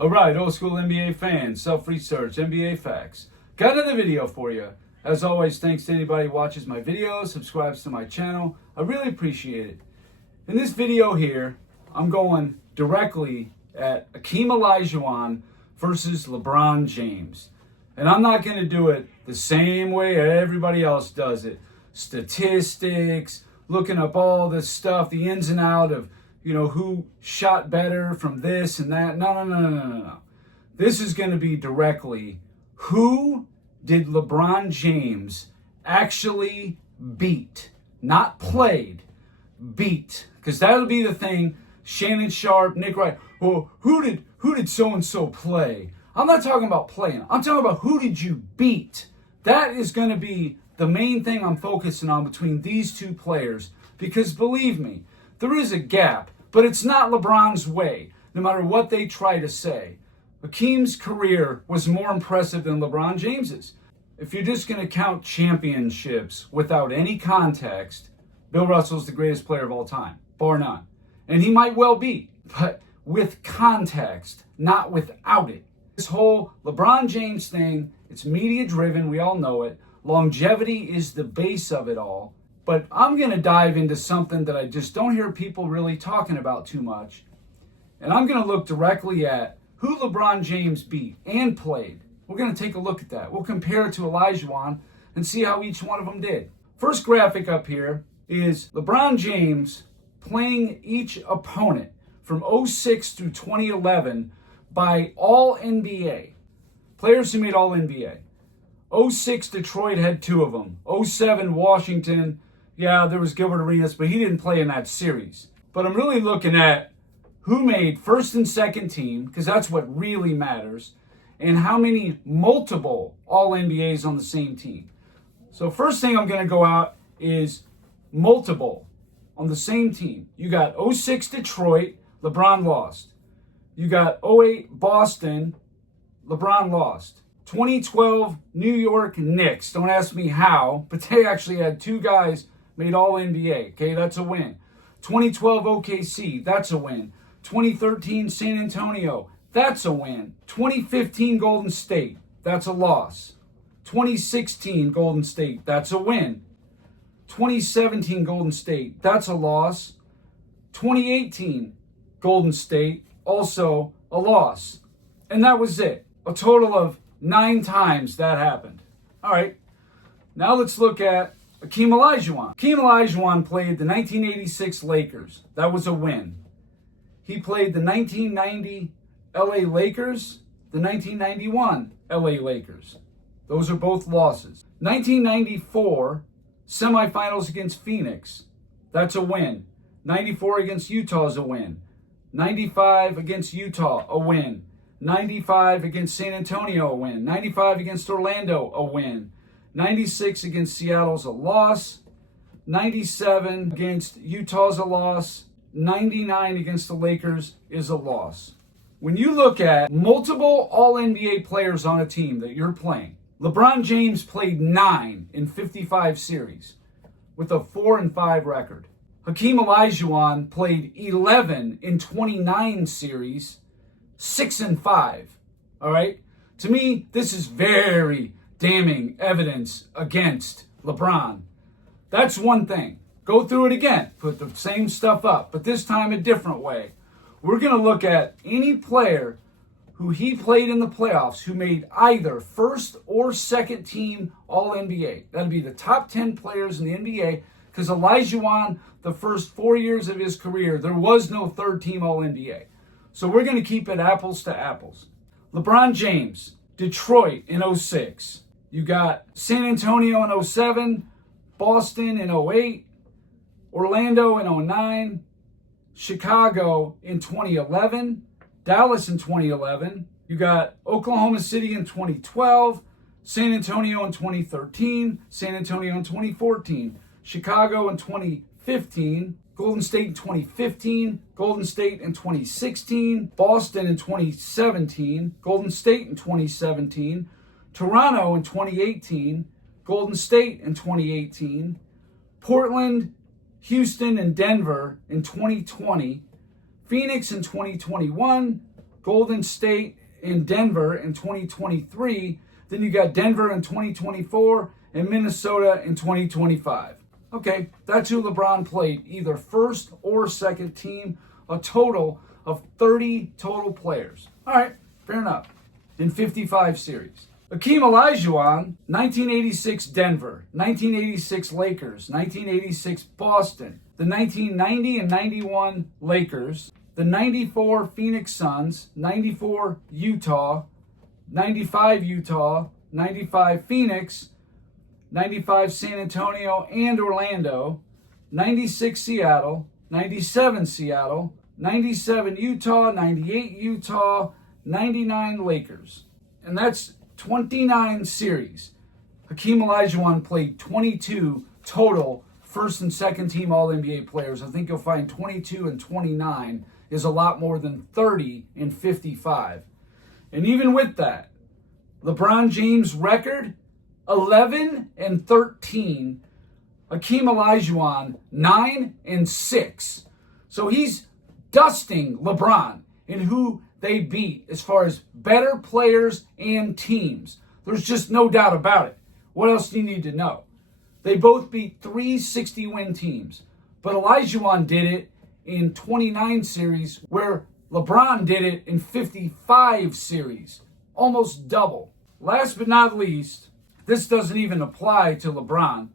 Alright, old school NBA fans, self-research, NBA facts. Got another video for you. As always, thanks to anybody who watches my videos, subscribes to my channel. I really appreciate it. In this video here, I'm going directly at Hakeem Olajuwon versus LeBron James. And I'm not going to do it the same way everybody else does it. Statistics, looking up all this stuff, the ins and outs of who shot better from this and that. No. This is going to be directly, who did LeBron James actually beat? Not played, beat. Because that'll be the thing. Shannon Sharp, Nick Wright. Well, who did so-and-so play? I'm not talking about playing. I'm talking about who did you beat? That is going to be the main thing I'm focusing on between these two players. Because believe me, there is a gap, but it's not LeBron's way, no matter what they try to say. Hakeem's career was more impressive than LeBron James's. If you're just going to count championships without any context, Bill Russell's the greatest player of all time, bar none. And he might well be, but with context, not without it. This whole LeBron James thing, it's media driven, we all know it. Longevity is the base of it all. But I'm going to dive into something that I just don't hear people really talking about too much. And I'm going to look directly at who LeBron James beat and played. We're going to take a look at that. We'll compare it to Olajuwon and see how each one of them did. First graphic up here is LeBron James playing each opponent from 06 through 2011 by All NBA. Players who made All NBA. 06 Detroit had two of them. 07 Washington. Yeah, there was Gilbert Arenas, but he didn't play in that series. But I'm really looking at who made first and second team, because that's what really matters, and how many multiple All-NBAs on the same team. So first thing I'm going to go out is multiple on the same team. You got 06 Detroit, LeBron lost. You got 08 Boston, LeBron lost. 2012 New York Knicks, don't ask me how, but they actually had two guys made All-NBA. Okay, that's a win. 2012 OKC, that's a win. 2013 San Antonio, that's a win. 2015 Golden State, that's a loss. 2016 Golden State, that's a win. 2017 Golden State, that's a loss. 2018 Golden State, also a loss. And that was it. A total of 9 times that happened. All right, now let's look at Hakeem Olajuwon. Hakeem Olajuwon played the 1986 Lakers. That was a win. He played the 1990 LA Lakers, the 1991 LA Lakers. Those are both losses. 1994 semifinals against Phoenix. That's a win. 94 against Utah is a win. 95 against Utah, a win. 95 against San Antonio, a win. 95 against Orlando, a win. 96 against Seattle's a loss. 97 against Utah's a loss. 99 against the Lakers is a loss. When you look at multiple All-NBA players on a team that you're playing, LeBron James played 9 in 55 series with a 4-5 record. Hakeem Olajuwon played 11 in 29 series, 6-5. All right? To me, this is very damning evidence against LeBron. That's one thing. Go through it again. Put the same stuff up, but this time a different way. We're going to look at any player who he played in the playoffs who made either first or second team All-NBA. That'll be the top 10 players in the NBA, because Olajuwon, the first 4 years of his career, there was no third team All-NBA. So we're going to keep it apples to apples. LeBron James, Detroit in 06. You got San Antonio in 07, Boston in 08, Orlando in 09, Chicago in 2011, Dallas in 2011. You got Oklahoma City in 2012, San Antonio in 2013, San Antonio in 2014, Chicago in 2015, Golden State in 2015, Golden State in 2016, Boston in 2017, Golden State in 2017, Toronto in 2018, Golden State in 2018, Portland, Houston, and Denver in 2020, Phoenix in 2021, Golden State and Denver in 2023. Then you got Denver in 2024 and Minnesota in 2025. Okay, that's who LeBron played, either first or second team, a total of 30 total players. All right, fair enough, in 55 series. Hakeem Olajuwon, 1986 Denver, 1986 Lakers, 1986 Boston, the 1990 and 91 Lakers, the 94 Phoenix Suns, 94 Utah, 95 Utah, 95 Phoenix, 95 San Antonio and Orlando, 96 Seattle, 97 Seattle, 97 Utah, 98 Utah, 99 Lakers. And that's 29 series. Hakeem Olajuwon played 22 total first and second team All-NBA players. I think you'll find 22 and 29 is a lot more than 30 and 55. And even with that, LeBron James' record, 11 and 13. Hakeem Olajuwon, 9 and 6. So he's dusting LeBron in who they beat as far as better players and teams. There's just no doubt about it. What else do you need to know? They both beat 360 win teams. But Olajuwon did it in 29 series, where LeBron did it in 55 series. Almost double. Last but not least, this doesn't even apply to LeBron,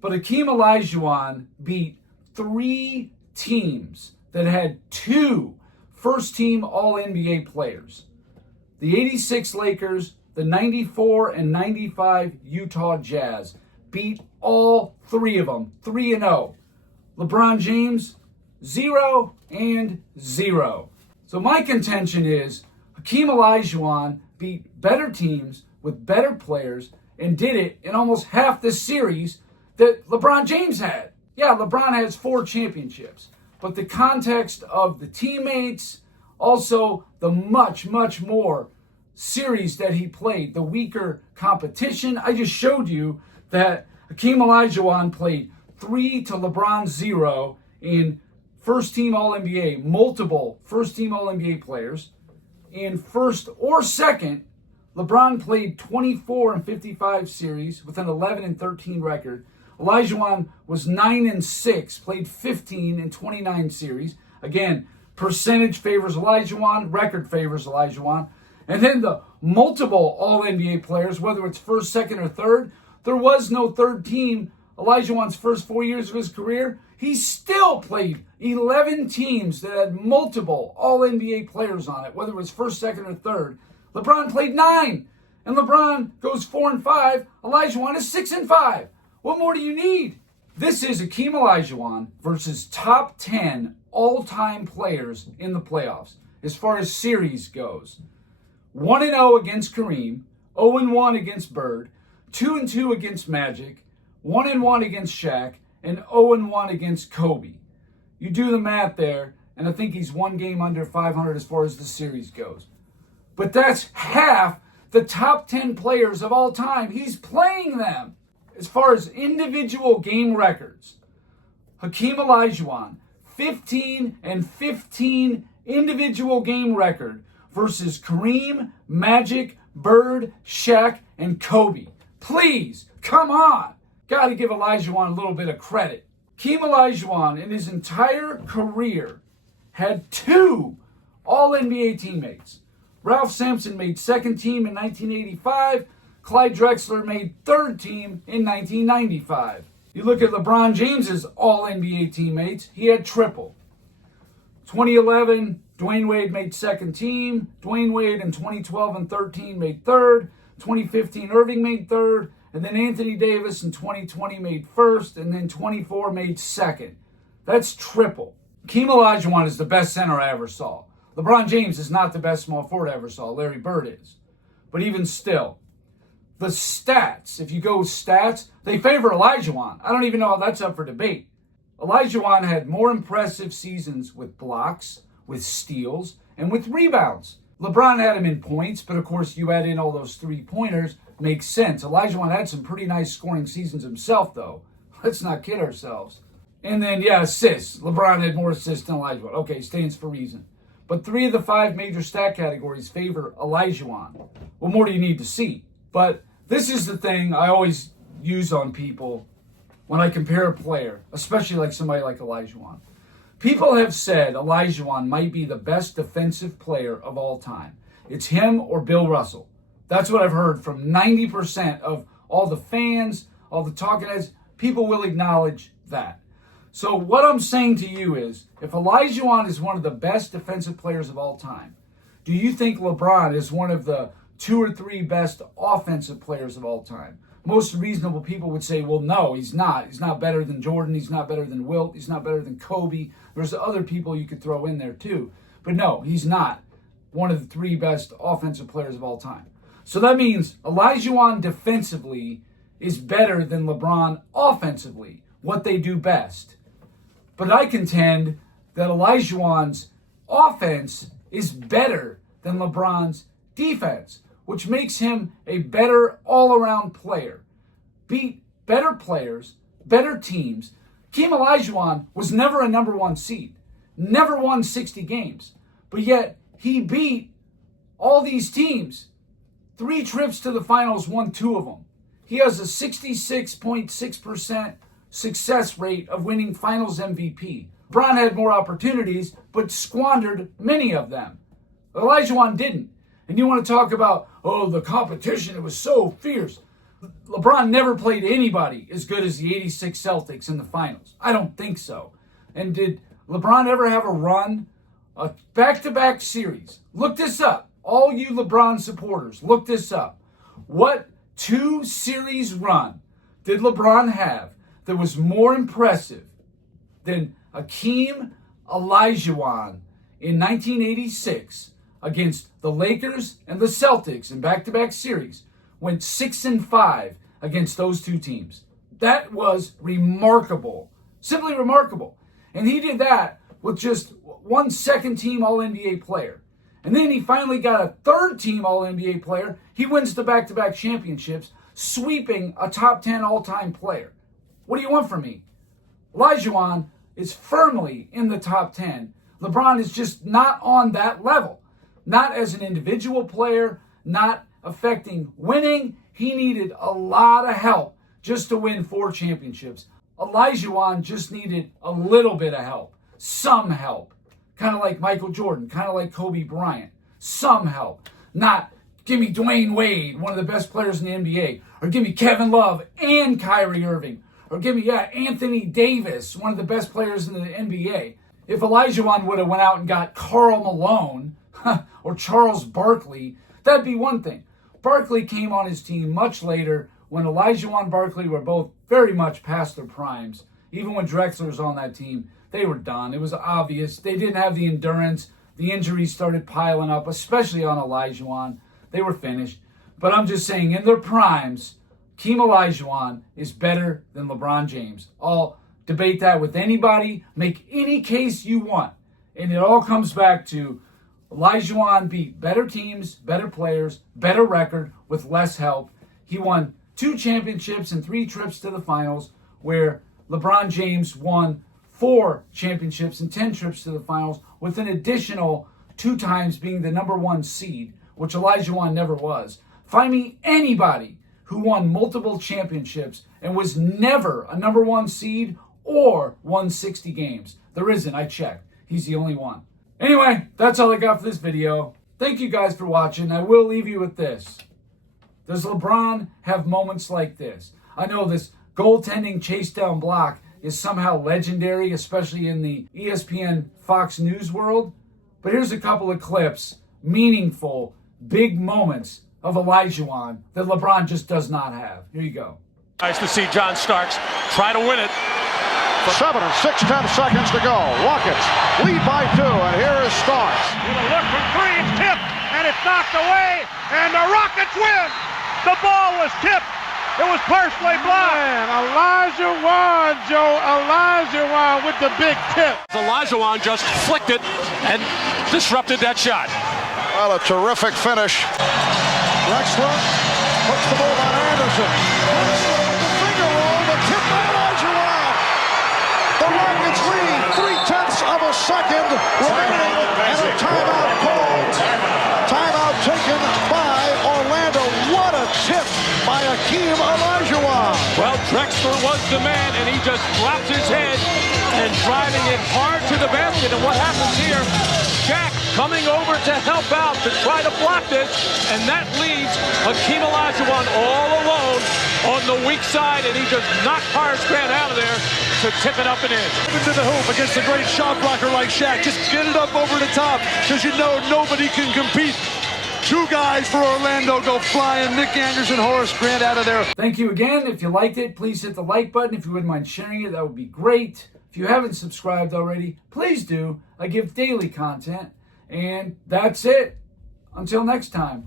but Hakeem Olajuwon beat 3 teams that had 2 first-team All-NBA players. The 86 Lakers, the 94 and 95 Utah Jazz beat all 3 of them, 3-0. LeBron James, 0 and 0. So my contention is Hakeem Olajuwon beat better teams with better players and did it in almost half the series that LeBron James had. Yeah, LeBron has 4 championships, but the context of the teammates, also the much, much more series that he played, the weaker competition. I just showed you that Hakeem Olajuwon played 3 to LeBron's 0 in first team All-NBA, multiple first team All-NBA players. In first or second, LeBron played 24 and 55 series with an 11 and 13 record. Olajuwon was 9 and 6, played 15 and 29 series. Again, percentage favors Olajuwon, record favors Olajuwon. And then the multiple All-NBA players, whether it's first, second, or third, there was no third team. Olajuwon's first 4 years of his career, he still played 11 teams that had multiple All-NBA players on it, whether it was first, second, or third. LeBron played 9, and LeBron goes 4 and 5. Olajuwon is 6 and 5. What more do you need? This is Hakeem Olajuwon versus top 10 all-time players in the playoffs as far as series goes. 1-0 against Kareem, 0-1 against Bird, 2-2 against Magic, 1-1 against Shaq, and 0-1 against Kobe. You do the math there, and I think he's 1 game under 500 as far as the series goes. But that's half the top 10 players of all time. He's playing them. As far as individual game records, Hakeem Olajuwon, 15 and 15 individual game record versus Kareem, Magic, Bird, Shaq, and Kobe. Please, come on. Got to give Olajuwon a little bit of credit. Hakeem Olajuwon in his entire career had 2 All-NBA teammates. Ralph Sampson made second team in 1985. Clyde Drexler made third team in 1995. You look at LeBron James's All-NBA teammates, he had triple. 2011, Dwayne Wade made second team. Dwayne Wade in 2012 and 13 made third. 2015, Irving made third. And then Anthony Davis in 2020 made first. And then 24 made second. That's triple. Hakeem Olajuwon is the best center I ever saw. LeBron James is not the best small forward I ever saw. Larry Bird is. But even still, the stats, if you go stats, they favor Olajuwon. I don't even know how that's up for debate. Olajuwon had more impressive seasons with blocks, with steals, and with rebounds. LeBron had him in points, but of course you add in all those 3-pointers, makes sense. Olajuwon had some pretty nice scoring seasons himself, though. Let's not kid ourselves. And then, assists. LeBron had more assists than Olajuwon. Okay, stands for reason. but 3 of the 5 major stat categories favor Olajuwon. What more do you need to see? But this is the thing I always use on people when I compare a player, especially like somebody like Olajuwon. People have said Olajuwon might be the best defensive player of all time. It's him or Bill Russell. That's what I've heard from 90% of all the fans, all the talking heads. People will acknowledge that. So what I'm saying to you is, if Olajuwon is one of the best defensive players of all time, do you think LeBron is one of the 2 or 3 best offensive players of all time? Most reasonable people would say, well, no, he's not. He's not better than Jordan. He's not better than Wilt. He's not better than Kobe. There's other people you could throw in there too. But no, he's not one of the 3 best offensive players of all time. So that means Olajuwon defensively is better than LeBron offensively, what they do best. But I contend that Olajuwon's offense is better than LeBron's defense, which makes him a better all-around player. Beat better players, better teams. Hakeem Olajuwon was never a number 1 seed, never won 60 games, but yet he beat all these teams. 3 trips to the finals, won 2 of them. He has a 66.6% success rate of winning finals MVP. LeBron had more opportunities, but squandered many of them. Olajuwon didn't. And you want to talk about, oh, the competition, it was so fierce. LeBron never played anybody as good as the 86 Celtics in the finals. I don't think so. And did LeBron ever have a run? A back-to-back series. Look this up. All you LeBron supporters, look this up. What 2 series run did LeBron have that was more impressive than Hakeem Olajuwon in 1986 against the Lakers and the Celtics in back-to-back series? Went 6-5 against those 2 teams. That was remarkable. Simply remarkable. And he did that with just 1 second-team All-NBA player. And then he finally got a 3rd-team All-NBA player. He wins the back-to-back championships, sweeping a top 10 all-time player. What do you want from me? Olajuwon is firmly in the top 10. LeBron is just not on that level. Not as an individual player, not affecting winning. He needed a lot of help just to win 4 championships. Olajuwon just needed a little bit of help. Some help. Kind of like Michael Jordan. Kind of like Kobe Bryant. Some help. Not, give me Dwayne Wade, one of the best players in the NBA. Or give me Kevin Love and Kyrie Irving. Or give me, Anthony Davis, one of the best players in the NBA. If Olajuwon would have went out and got Karl Malone or Charles Barkley, that'd be one thing. Barkley came on his team much later when Olajuwon and Barkley were both very much past their primes. Even when Drexler was on that team, they were done. It was obvious. They didn't have the endurance. The injuries started piling up, especially on Olajuwon. They were finished. But I'm just saying, in their primes, Hakeem Olajuwon is better than LeBron James. I'll debate that with anybody. Make any case you want. And it all comes back to Olajuwon beat better teams, better players, better record with less help. He won 2 championships and 3 trips to the finals, where LeBron James won 4 championships and 10 trips to the finals, with an additional 2 times being the number 1 seed, which Olajuwon never was. Find me anybody who won multiple championships and was never a number 1 seed or won 60 games. There isn't. I checked. He's the only one. Anyway, that's all I got for this video. Thank you guys for watching. I will leave you with this. Does LeBron have moments like this? I know this goaltending chase down block is somehow legendary, especially in the ESPN Fox News world. But here's a couple of clips, meaningful, big moments of Olajuwon that LeBron just does not have. Here you go. Nice to see John Starks try to win it. 7 or 6 seconds to go. Rockets lead by 2, and here is Starks. With a look from 3, it's tipped, and it's knocked away, and the Rockets win. The ball was tipped. It was partially blocked. Man, Olajuwon, Joe, Olajuwon with the big tip. Olajuwon just flicked it and disrupted that shot. Well, a terrific finish. Drexler puts the ball on Anderson. Drexler with the finger roll, the tip by Olajuwon. The Rockets lead 0.3 of a second remaining, and timeout called. Timeout taken by Orlando. What a tip by Hakeem Olajuwon. Well, Drexler was the man, and he just drops his head and driving it hard to the basket. And what happens here? Shaq coming over to help out to try to block this, and that leaves Hakeem Olajuwon all alone on the weak side, and he just knocked Horace Grant out of there to tip it up and in. Into the hoop against a great shot blocker like Shaq. Just get it up over the top, because you know nobody can compete. Two guys for Orlando go flying. Nick Anderson, Horace Grant out of there. Thank you again. If you liked it, please hit the like button. If you wouldn't mind sharing it, that would be great. If you haven't subscribed already, please do. I give daily content. And that's it. Until next time.